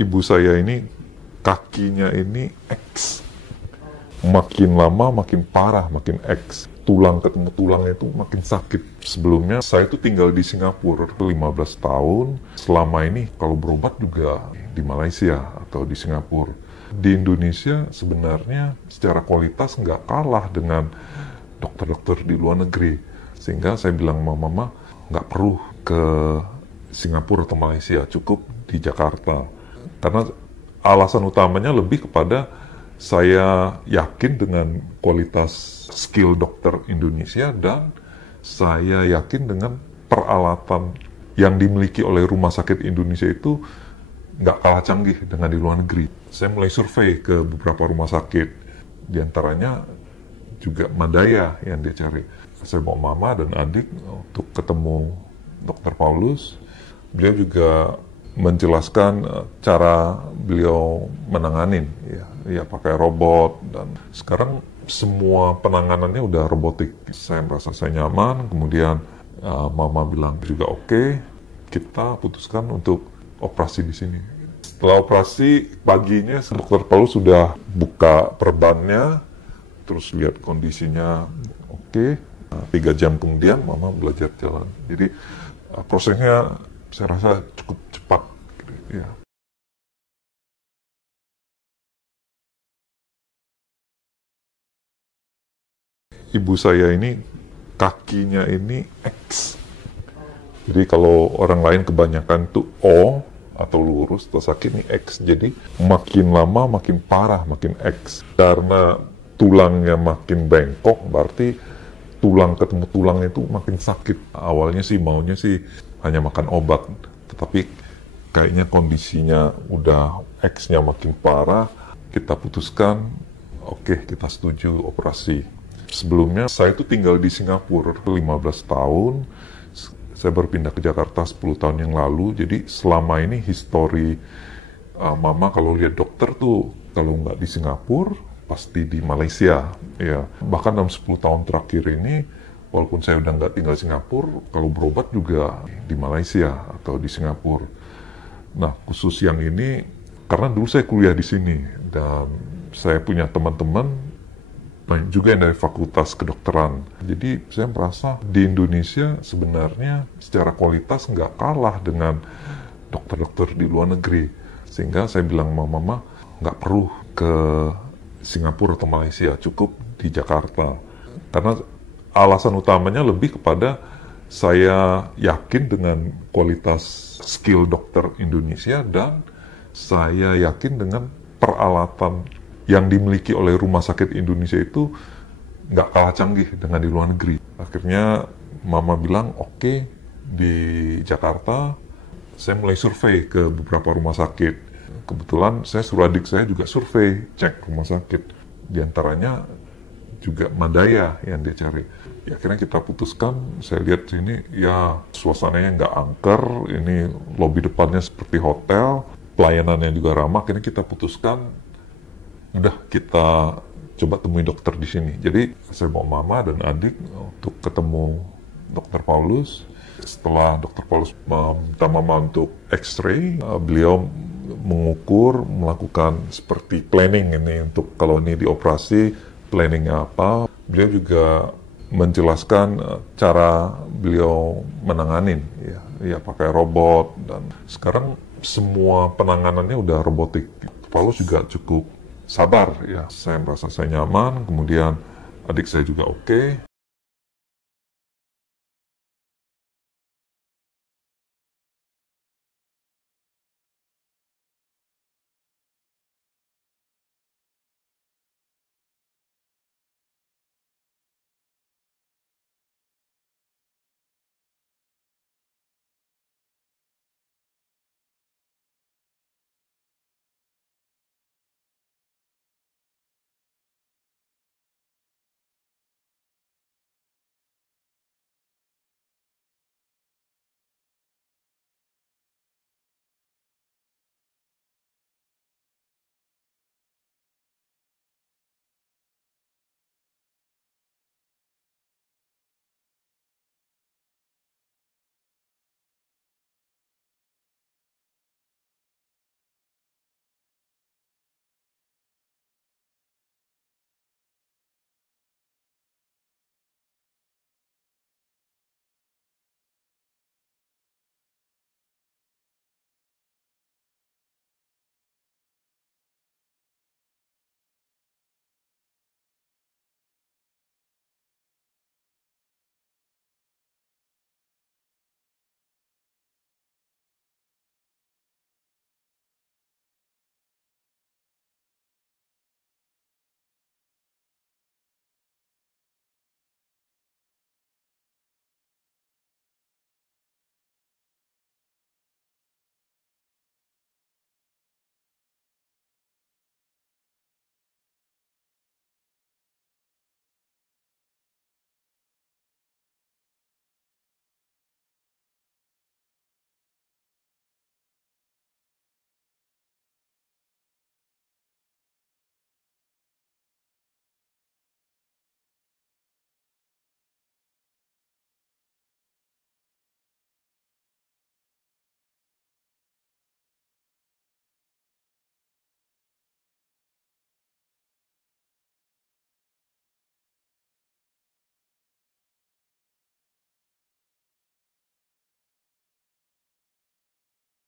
Ibu saya ini kakinya ini X. Makin lama makin parah, makin X. Tulang ketemu tulangnya itu makin sakit. Sebelumnya saya itu tinggal di Singapura 15 tahun. Selama ini kalau berobat juga di Malaysia atau di Singapura. Di Indonesia sebenarnya secara kualitas nggak kalah dengan dokter-dokter di luar negeri. Sehingga saya bilang sama mama, nggak perlu ke Singapura atau Malaysia, cukup di Jakarta. Karena alasan utamanya lebih kepada saya yakin dengan kualitas skill dokter Indonesia dan saya yakin dengan peralatan yang dimiliki oleh rumah sakit Indonesia itu nggak kalah canggih dengan di luar negeri. Saya mulai survei ke beberapa rumah sakit, diantaranya juga Madaya yang dia cari. Saya bawa mama dan adik untuk ketemu Dr. Paulus. Beliau juga menjelaskan cara beliau menanganin, ya pakai robot, dan sekarang semua penanganannya udah robotik. Saya merasa saya nyaman, kemudian mama bilang juga oke, kita putuskan untuk operasi di sini. Setelah operasi paginya, Dr. Paulus sudah buka perbannya, terus lihat kondisinya oke. 3 jam kemudian mama belajar jalan. Jadi prosesnya saya rasa cukup cepat. Ya. Ibu saya ini kakinya ini X. Jadi kalau orang lain kebanyakan tuh O atau lurus atau sakit ini X. Jadi makin lama makin parah, makin X. Karena tulangnya makin bengkok, berarti tulang ketemu tulangnya itu makin sakit. Awalnya sih maunya sih hanya makan obat, tetapi kayaknya kondisinya udah X-nya makin parah. Kita putuskan, oke, kita setuju operasi. Sebelumnya saya itu tinggal di Singapura 15 tahun. Saya berpindah ke Jakarta 10 tahun yang lalu. Jadi selama ini histori mama kalau lihat dokter tuh kalau nggak di Singapura pasti di Malaysia. Ya, bahkan dalam 10 tahun terakhir ini, walaupun saya udah nggak tinggal di Singapura, kalau berobat juga di Malaysia atau di Singapura. Nah, khusus yang ini, karena dulu saya kuliah di sini, dan saya punya teman-teman, banyak juga yang dari fakultas kedokteran. Jadi saya merasa di Indonesia sebenarnya secara kualitas nggak kalah dengan dokter-dokter di luar negeri. Sehingga saya bilang sama mama, nggak perlu ke Singapura atau Malaysia, cukup di Jakarta. Karena alasan utamanya lebih kepada saya yakin dengan kualitas skill dokter Indonesia dan saya yakin dengan peralatan yang dimiliki oleh rumah sakit Indonesia itu nggak kalah canggih dengan di luar negeri. Akhirnya mama bilang oke, di Jakarta. Saya mulai survei ke beberapa rumah sakit. Kebetulan saya suruh adik saya juga survei, cek rumah sakit. Di antaranya juga Madaya yang dia cari. Ya, akhirnya kita putuskan, saya lihat sini, ya suasananya nggak angker, ini lobi depannya seperti hotel, pelayanannya juga ramah. Akhirnya kita putuskan, udah kita coba temui dokter di sini. Jadi saya bawa mama dan adik untuk ketemu Dr. Paulus. Setelah Dr. Paulus meminta mama untuk X-ray, beliau mengukur, melakukan seperti planning ini untuk kalau ini dioperasi, planningnya apa. Beliau juga menjelaskan cara beliau menanganin, ya pakai robot, dan sekarang semua penanganannya udah robotik. Paulus juga cukup sabar, ya. Saya merasa saya nyaman, kemudian adik saya juga oke.